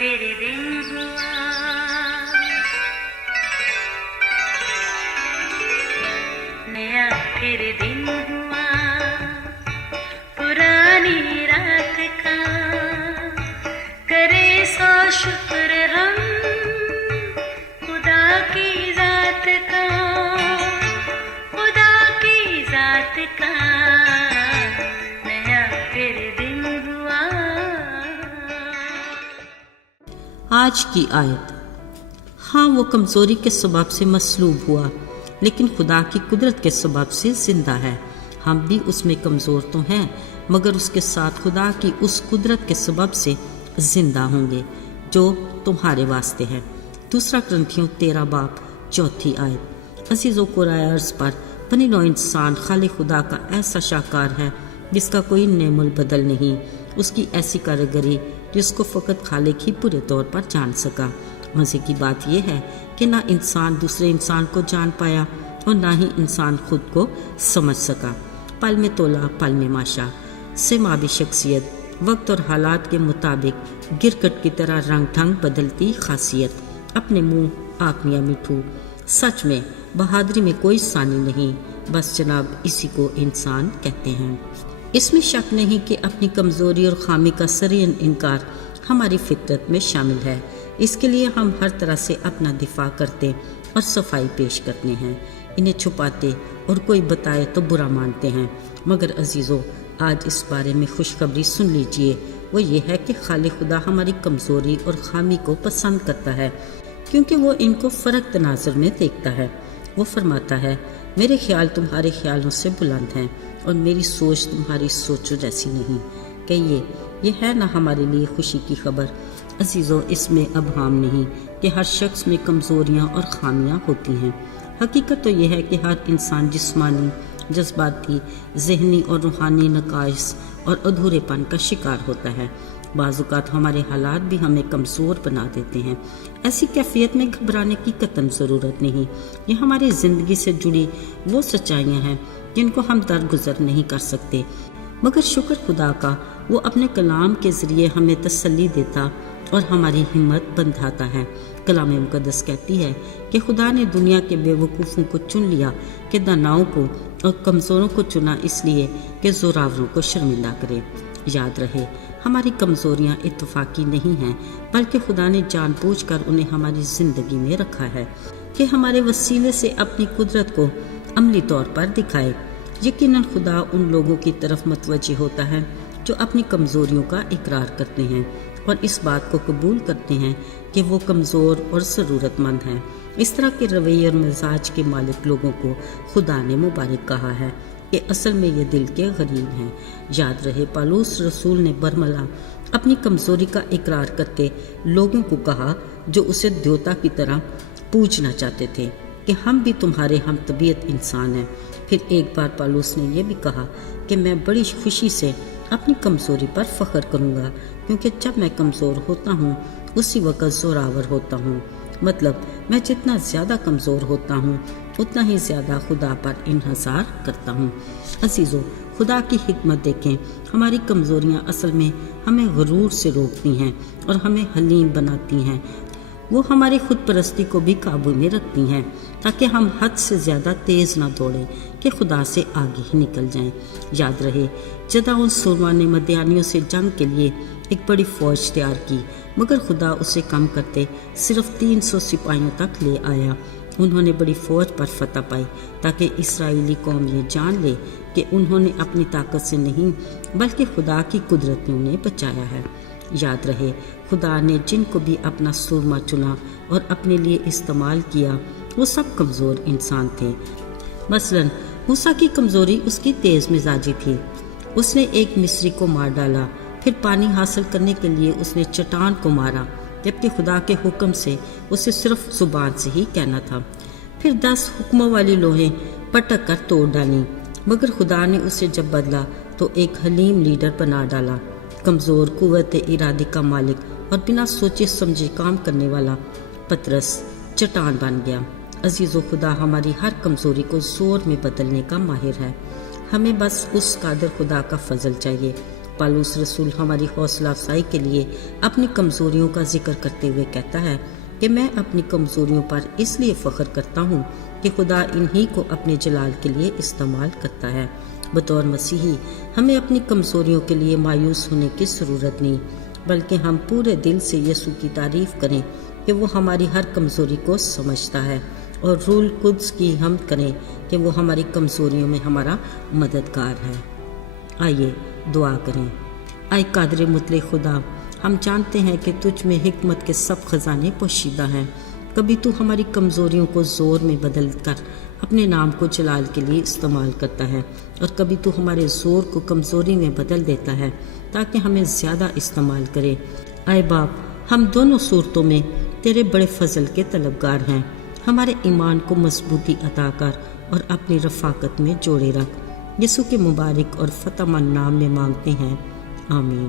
फिर दिन हुआ, नया फिर दिन हुआ, पुरानी रात का करे सो शुक्र हम खुदा की जात का, खुदा की जात का, नया फिर दिन हुआ। आज की आयत। हाँ, वो कमज़ोरी के सबब से मसलूब हुआ, लेकिन खुदा की कुदरत के सबब से ज़िंदा है। हम भी उसमें कमज़ोर तो हैं, मगर उसके साथ खुदा की उस कुदरत के सबब से ज़िंदा होंगे जो तुम्हारे वास्ते है। 2 कुरिन्थियों 13 बाब 4 आयत। अज़ीज़ों, कुराए अर्ज़ पर बनी नौ इंसान खाली खुदा का ऐसा शाहकार है जिसका कोई नेमुल बदल नहीं, उसकी ऐसी कारीगरी जिसको फ़कत खालिक ही पूरे तौर पर जान सका। मज़े की बात यह है कि ना इंसान दूसरे इंसान को जान पाया और ना ही इंसान खुद को समझ सका। पल में तोला पल में माशा, सिमाबी शख्सियत, वक्त और हालात के मुताबिक गिरकट की तरह रंग ढंग बदलती खासियत, अपने मुंह आँख मियाँ मिठू। सच में बहादुरी में कोई सानी नहीं, बस जनाब इसी को इंसान कहते हैं। इसमें शक नहीं कि अपनी कमज़ोरी और खामी का सरीन इनकार हमारी फितरत में शामिल है। इसके लिए हम हर तरह से अपना दिफा करते और सफाई पेश करते हैं, इन्हें छुपाते और कोई बताए तो बुरा मानते हैं। मगर अजीज़ों, आज इस बारे में खुशखबरी सुन लीजिए। वो ये है कि खालिक खुदा हमारी कमज़ोरी और खामी को पसंद करता है, क्योंकि वो इनको फ़र्क तनाज़ुर में देखता है। वो फरमाता है, मेरे ख्याल तुम्हारे ख्यालों से बुलंद हैं और मेरी सोच तुम्हारी सोचों जैसी नहीं। कहिए, ये है ना हमारे लिए खुशी की खबर। अजीज़ों, इसमें अबहम नहीं कि हर शख्स में कमज़ोरियाँ और खामियाँ होती हैं। हकीकत तो यह है कि हर इंसान जिस्मानी, जज्बाती, ज़हनी और रूहानी नकाइस और अधूरेपन का शिकार होता है। बाज़-औक़ात हमारे हालात भी हमें कमज़ोर बना देते हैं। ऐसी कैफियत में घबराने की कतई ज़रूरत नहीं। ये हमारी ज़िंदगी से जुड़ी वो सच्चाइयाँ हैं जिनको हम दरगुजर नहीं कर सकते, मगर शुक्र खुदा का, वो अपने कलाम के ज़रिए हमें तसल्ली देता और हमारी हिम्मत बंधाता है। कलाम मुक़द्दस कहती है कि खुदा ने दुनिया के बेवकूफ़ों को चुन लिया, कि दानाओं को और कमज़ोरों को चुना इसलिए कि ज़ोरावरों को शर्मिंदा करे। याद रहे, हमारी कमज़ोरियाँ इत्तफ़ाक़ी नहीं हैं, बल्कि खुदा ने जानबूझकर उन्हें हमारी ज़िंदगी में रखा है कि हमारे वसीले से अपनी कुदरत को अमली तौर पर दिखाए। यकीनन खुदा उन लोगों की तरफ मुतवज्जह होता है जो अपनी कमज़ोरियों का इकरार करते हैं और इस बात को कबूल करते हैं कि वो कमज़ोर और ज़रूरतमंद हैं। इस तरह के रवैये और मिजाज के मालिक लोगों को खुदा ने मुबारक कहा है कि असल में ये दिल के गरीब हैं। याद रहे, पौलुस रसूल ने बरमला अपनी कमज़ोरी का इकरार करते लोगों को कहा जो उसे देवता की तरह पूजना चाहते थे कि हम भी तुम्हारे हम तबीयत इंसान हैं। फिर एक बार पौलुस ने यह भी कहा कि मैं बड़ी खुशी से अपनी कमज़ोरी पर फ़ख्र करूँगा, क्योंकि जब मैं कमज़ोर होता हूँ उसी वक़्त ज़ोरावर होता हूँ। मतलब मैं जितना ज़्यादा कमज़ोर होता हूँ उतना ही ज़्यादा खुदा पर इन्हिसार करता हूँ। अज़ीज़ों, खुदा की हिकमत देखें। हमारी कमज़ोरियाँ असल में हमें गुरूर से रोकती हैं और हमें हलीम बनाती हैं। वो हमारी खुद परस्ती को भी काबू में रखती हैं, ताकि हम हद से ज़्यादा तेज़ ना दौड़ें कि खुदा से आगे ही निकल जाएं। याद रहे, जदाउन सुरमा ने मदियानियों से जंग के लिए एक बड़ी फ़ौज तैयार की, मगर खुदा उसे कम करते सिर्फ 300 सिपाहियों तक ले आया। उन्होंने बड़ी फ़ौज पर फतह पाई, ताकि इसराइली कौम ये जान ले कि उन्होंने अपनी ताकत से नहीं बल्कि खुदा की कुदरत ने उन्हें बचाया है। याद रहे, खुदा ने जिनको भी अपना सुरमा चुना और अपने लिए इस्तेमाल किया, वो सब कमज़ोर इंसान थे। मसलन मूसा की कमज़ोरी उसकी तेज़ मिजाजी थी। उसने एक मिस्री को मार डाला, फिर पानी हासिल करने के लिए उसने चट्टान को मारा, जबकि खुदा के हुक्म से उसे सिर्फ ज़ुबान से ही कहना था। फिर 10 हुक्मों वाली लोहें पटक कर तोड़ डाली, मगर खुदा ने उसे जब बदला तो एक हलीम लीडर बना डाला। कमज़ोर, कुव्वत इरादे का मालिक और बिना सोचे समझे काम करने वाला पतरस चट्टान बन गया। अजीज़ो, खुदा हमारी हर कमज़ोरी को ज़ोर में बदलने का माहिर है। हमें बस उस कादिर खुदा का फजल चाहिए پالوس رسول ہماری حوصلہ افزائی کے لیے اپنی کمزوریوں کا ذکر کرتے ہوئے کہتا ہے کہ میں اپنی کمزوریوں پر اس لیے فخر کرتا ہوں کہ خدا انہی کو اپنے جلال کے لیے استعمال کرتا ہے۔ بطور مسیحی ہمیں اپنی کمزوریوں کے لیے مایوس ہونے کی ضرورت نہیں، بلکہ ہم پورے دل سے یسوع کی تعریف کریں کہ وہ ہماری ہر کمزوری کو سمجھتا ہے، اور روح القدس کی حمد کریں کہ وہ ہماری کمزوریوں میں ہمارا مددگار ہے۔ آئیے دعا کریں۔ اے قادر مطلق خدا، ہم جانتے ہیں کہ تجھ میں حکمت کے سب خزانے پوشیدہ ہیں۔ کبھی تو ہماری کمزوریوں کو زور میں بدل کر اپنے نام کو جلال کے لیے استعمال کرتا ہے، اور کبھی تو ہمارے زور کو کمزوری میں بدل دیتا ہے تاکہ ہمیں زیادہ استعمال کرے۔ اے باپ، ہم دونوں صورتوں میں تیرے بڑے فضل کے طلبگار ہیں۔ ہمارے ایمان کو مضبوطی عطا کر اور اپنی رفاقت میں جوڑے رکھ۔ یسوع کے مبارک اور فتح مند نام میں مانگتے ہیں، آمین۔